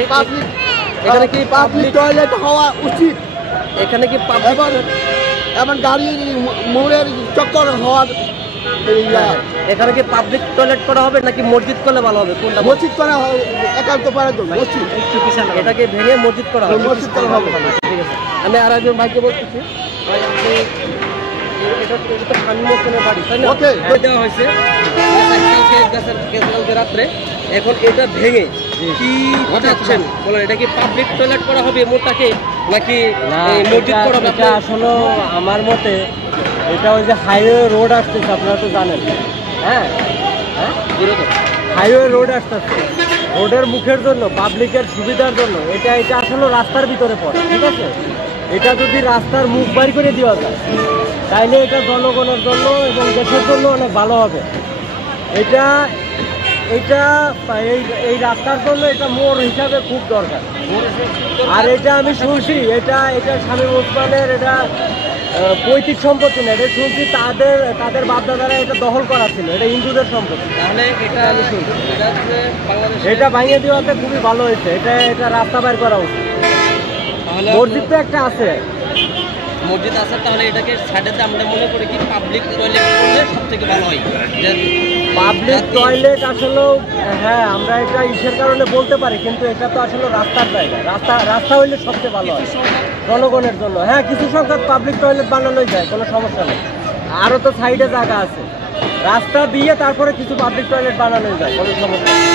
এখানে কি public toilet হওয়া উচিত? এখানে কি পাবলিক এমন গাড়ির মোড়ের চক্কর হওয়ার এখানে কি পাবলিক টয়লেট করা হবে নাকি মসজিদ করলে ভালো হবে? কোনটা? মসজিদ করা একান্ত পারার জন্য মসজিদ এটাকে ভেঙে মসজিদ করা হবে। মসজিদ করা হবে। ঠিক আছে, আমি আর একজন ভাইকে বলতেছি ভাই, আপনি এটা তো স্বামী মোস্তানের বাড়ি তাই না? ওকে দেওয়া হয়েছে রাত্রে, এখন এটা ভেঙে কি চাচ্ছেন বলেন? এটা কি পাবলিক টয়লেট করা হবে মোটাকে নাকি মসজিদ করা হবে? এটা আসলে আমার মতে এটা ওই যে হাইওয়ে রোড আসতেছে, আপনারা তো জানেন। হ্যাঁ হ্যাঁ, হাইওয়ে রোড আসতেছে, রোডের মুখের জন্য, পাবলিকের সুবিধার জন্য এটা আসলে রাস্তার ভিতরে পড়ে। ঠিক আছে, এটা যদি রাস্তার মুখ বাইর করে দেওয়া যায় তাইলে এটা জনগণের জন্য এবং দেশের জন্য অনেক ভালো হবে। এটা এই রাস্তার জন্য এটা মোড় হিসাবে খুব দরকার। আর এটা আমি শুনছি এটা স্বামী ওসমানের এটা পৈতৃক সম্পত্তি না, এটা শুনছি তাদের বাপদাদারা এটা দখল করা ছিল, এটা হিন্দুদের সম্পত্তি। তাহলে এটা আমি শুনছি এটা ভাঙিয়ে দেওয়াতে খুবই ভালো হয়েছে। এটা রাস্তা বাইর করা উচিত। মসজিদ তো একটা আছে, মসজিদ আছে, তাহলে এটাকে সাইডে আমরা মনে করি কি পাবলিক টয়লেট করলে সব থেকে ভালো হয়। পাবলিক টয়লেট আসলে হ্যাঁ আমরা এটা ইসের কারণে বলতে পারি, কিন্তু এটা তো আসলে রাস্তার জায়গা। রাস্তা হইলে সবচেয়ে ভালো হয় জনগণের জন্য। হ্যাঁ, কিছু সংখ্যক পাবলিক টয়লেট বানানোই যায়, কোনো সমস্যা নেই। আরও তো সাইডে জায়গা আছে, রাস্তা দিয়ে তারপরে কিছু পাবলিক টয়লেট বানানোই যায়, কোনো সমস্যা নেই।